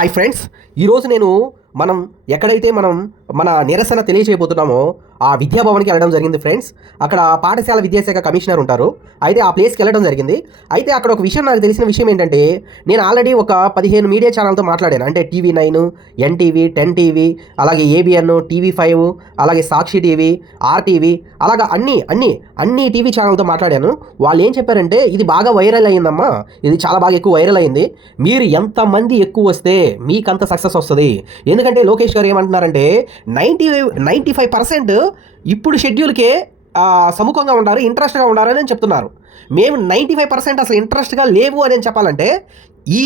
Hi friends ఈరోజు నేను మనం ఎక్కడైతే మనం మన నిరసన తెలియజేయబోతున్నామో ఆ విద్యాభవన్కి వెళ్ళడం జరిగింది ఫ్రెండ్స్. అక్కడ పాఠశాల విద్యాశాఖ కమిషనర్ ఉంటారు. అయితే ఆ ప్లేస్కి వెళ్ళడం జరిగింది. అయితే అక్కడ ఒక విషయం నాకు తెలిసిన విషయం ఏంటంటే నేను ఆల్రెడీ ఒక పదిహేను మీడియా ఛానల్తో మాట్లాడాను. అంటే TV nine NTV ten TV అలాగే ఏబిఎన్ టీవీ ఫైవ్ అలాగే సాక్షి టీవీ ఆర్టీవీ అలాగా అన్ని అన్ని అన్ని టీవీ ఛానల్తో మాట్లాడాను. వాళ్ళు ఏం చెప్పారంటే ఇది బాగా వైరల్ అయ్యిందమ్మా. ఇది చాలా బాగా ఎక్కువ వైరల్ అయింది మీరు ఎంతమంది ఎక్కువ వస్తే మీకంత సక్సెస్ వస్తుంది. ఎందుకంటే లోకేష్ గారు ఏమంటున్నారంటే నైంటీ నైంటీ ఫైవ్ పర్సెంట్ ఇప్పుడు షెడ్యూల్కే సముఖంగా ఉండారు ఇంట్రెస్ట్గా ఉండాలని చెప్తున్నారు. మేము నైంటీ ఫైవ్ పర్సెంట్ అసలు ఇంట్రెస్ట్గా లేవు అని చెప్పాలంటే ఈ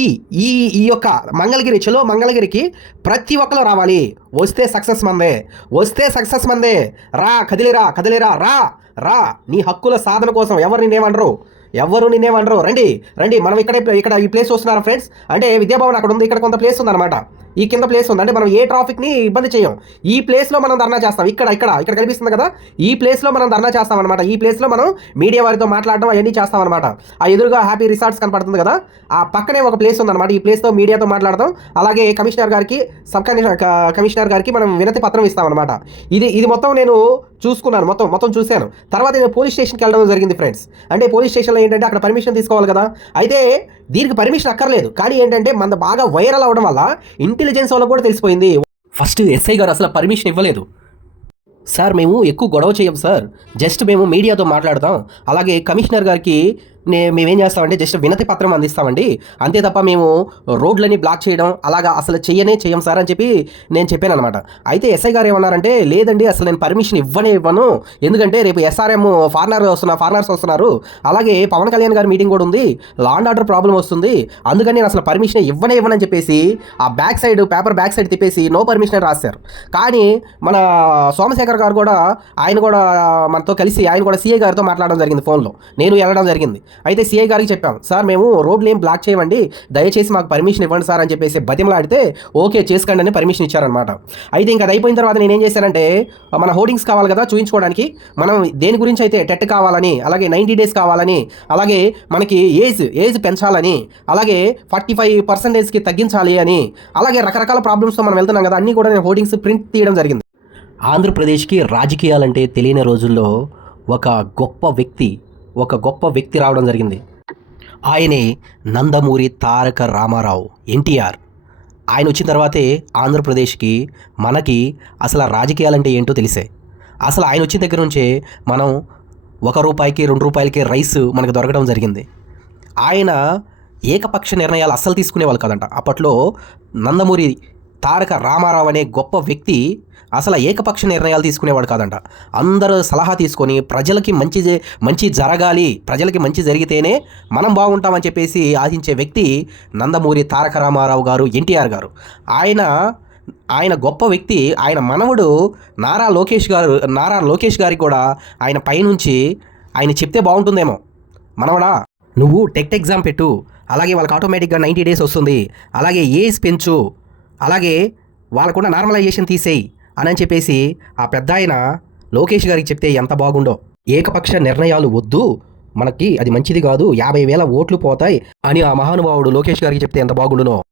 ఈ ఈ యొక్క మంగళగిరి చలో మంగళగిరికి ప్రతి ఒక్కరు రావాలి. వస్తే సక్సెస్ మందే వస్తే సక్సెస్ మందే. రా కదిలిరా కదిలిరా రా రా నీ హక్కుల సాధన కోసం ఎవరు నిన్నేమనరు ఎవరు నిన్నేమనరు రండి రండి. మనం ఇక్కడ ఇక్కడ ఈ ప్లేస్ వస్తున్నారా ఫ్రెండ్స్ అంటే విద్యాభవన్ అక్కడ ఉంది ఇక్కడ కొంత ప్లేస్ ఉందన్నమాట. ఈ కింద ప్లేస్ ఉంది. అంటే మనం ఏ ట్రాఫిక్ని ఇబ్బంది చేయం. ఈ ప్లేస్లో మనం ధర్నా చేస్తాం. ఇక్కడ ఇక్కడ ఇక్కడ కనిపిస్తుంది కదా? ఈ ప్లేస్లో మనం ధర్నా చేస్తాం అనమాట ఈ ప్లేస్లో మనం మీడియా వారితో మాట్లాడడం అవన్నీ చేస్తాం అనమాట ఆ ఎదురుగా హ్యాపీ రిసార్ట్స్ కనపడుతుంది కదా? ఆ పక్కనే ఒక ప్లేస్ ఉందన్నమాట ఈ ప్లేస్తో మీడియాతో మాట్లాడదాం. అలాగే కమిషనర్ గారికి సబ్ కమిషనర్ కమిషనర్ గారికి మనం వినతి పత్రం ఇస్తాం అనమాట ఇది ఇది మొత్తం నేను చూసుకున్నాను. మొత్తం మొత్తం చూశాను. తర్వాత నేను పోలీస్ స్టేషన్కి వెళ్ళడం జరిగింది ఫ్రెండ్స్ అంటే పోలీస్ స్టేషన్లో ఏంటంటే అక్కడ పర్మిషన్ తీసుకోవాలి కదా? అయితే దీనికి పర్మిషన్ అక్కర్లేదు. కానీ ఏంటంటే మన బాగా వైరల్ అవడం వల్ల ఇంటెలిజెన్స్ వాళ్ళకు కూడా తెలిసిపోయింది. ఫస్ట్ ఎస్ఐ గారు అసలు పర్మిషన్ ఇవ్వలేదు. సార్ మేము ఎక్కువ గొడవ చేయం సార్. జస్ట్ మేము మీడియాతో మాట్లాడతాం. అలాగే కమిషనర్ గారికి నే మేమేం చేస్తామంటే జస్ట్ వినతి పత్రం అందిస్తామండి. అంతే తప్ప మేము రోడ్లని బ్లాక్ చేయడం అలాగా అసలు చెయ్యనే చెయ్యం సార్ అని చెప్పి నేను చెప్పాను అనమాట అయితే ఎస్ఐ గారు ఏమన్నారంటే లేదండి అసలు నేను పర్మిషన్ ఇవ్వనే ఇవ్వను. ఎందుకంటే రేపు ఎస్ఆర్ఎం ఫార్నర్ వస్తున్నారు ఫార్నర్స్ వస్తున్నారు. అలాగే పవన్ కళ్యాణ్ గారి మీటింగ్ కూడా ఉంది. లాండ్ ఆర్డర్ ప్రాబ్లం వస్తుంది. అందుకని నేను అసలు పర్మిషన్ ఇవ్వనే ఇవ్వనని చెప్పేసి ఆ back side paper back side తిప్పేసి నో పర్మిషన్ అని రాశారు. కానీ మన సోమశేఖర్ గారు కూడా ఆయన కూడా మనతో కలిసి ఆయన కూడా సీఏ గారితో మాట్లాడడం జరిగింది ఫోన్లో. నేను వెళ్ళడం జరిగింది. అయితే సీఐ గారికి చెప్పాం సార్ మేము రోడ్లు ఏం బ్లాక్ చేయండి దయచేసి మాకు పర్మిషన్ ఇవ్వండి సార్ అని చెప్పేసి బతిమలాడితే ఓకే చేసుకోండి అని పర్మిషన్ ఇచ్చారనమాట అయితే ఇంకా అది అయిపోయిన తర్వాత నేను ఏం చేశానంటే మన హోర్డింగ్స్ కావాలి కదా చూపించుకోవడానికి మనం దేని గురించి అయితే టెట్ కావాలని అలాగే నైంటీ డేస్ కావాలని అలాగే మనకి ఏజ్ ఏజ్ పెంచాలని అలాగే ఫార్టీ ఫైవ్ పర్సెంటేజ్కి తగ్గించాలి అని అలాగే రకరకాల ప్రాబ్లమ్స్తో మనం వెళ్తున్నాం కదా అన్నీ కూడా నేను హోర్డింగ్స్ ప్రింట్ తీయడం జరిగింది. ఆంధ్రప్రదేశ్కి రాజకీయాలంటే తెలియని రోజుల్లో ఒక గొప్ప వ్యక్తి ఒక గొప్ప వ్యక్తి రావడం జరిగింది. ఆయనే నందమూరి తారక రామారావు ఎన్టీఆర్. ఆయన వచ్చిన తర్వాతే ఆంధ్రప్రదేశ్కి మనకి అసలు రాజకీయాలంటే ఏంటో తెలిసే. అసలు ఆయన వచ్చిన దగ్గర నుంచే మనం ఒక రూపాయికి రెండు రూపాయలకి రైస్ మనకు దొరకడం జరిగింది. ఆయన ఏకపక్ష నిర్ణయాలు అస్సలు తీసుకునేవాళ్ళు కాదంట. అప్పట్లో నందమూరి తారక రామారావు అనే గొప్ప వ్యక్తి అసలు ఏకపక్ష నిర్ణయాలు తీసుకునేవాడు కాదంట. అందరూ సలహా తీసుకొని ప్రజలకి మంచి మంచి జరగాలి ప్రజలకి మంచి జరిగితేనే మనం బాగుంటామని చెప్పేసి ఆశించే వ్యక్తి నందమూరి తారక రామారావు గారు ఎన్టీఆర్ గారు. ఆయన ఆయన గొప్ప వ్యక్తి ఆయన మనవడు నారా లోకేష్ గారు నారా లోకేష్ గారికి కూడా ఆయన పైనుంచి ఆయన చెప్తే బాగుంటుందేమో. మనవడా నువ్వు టెక్ట్ ఎగ్జామ్ పెట్టు అలాగే వాళ్ళకి ఆటోమేటిక్గా నైంటీ డేస్ వస్తుంది అలాగే ఏజ్ పెంచు అలాగే వాళ్ళకున్న నార్మలైజేషన్ తీసేయి అని చెప్పేసి ఆ పెద్ద ఆయన లోకేష్ గారికి చెప్తే ఎంత బాగుండో. ఏకపక్ష నిర్ణయాలు వద్దు. మనకి అది మంచిది కాదు. యాభై వేల ఓట్లు పోతాయి అని ఆ మహానుభావుడు లోకేష్ గారికి చెప్తే ఎంత బాగుండునో.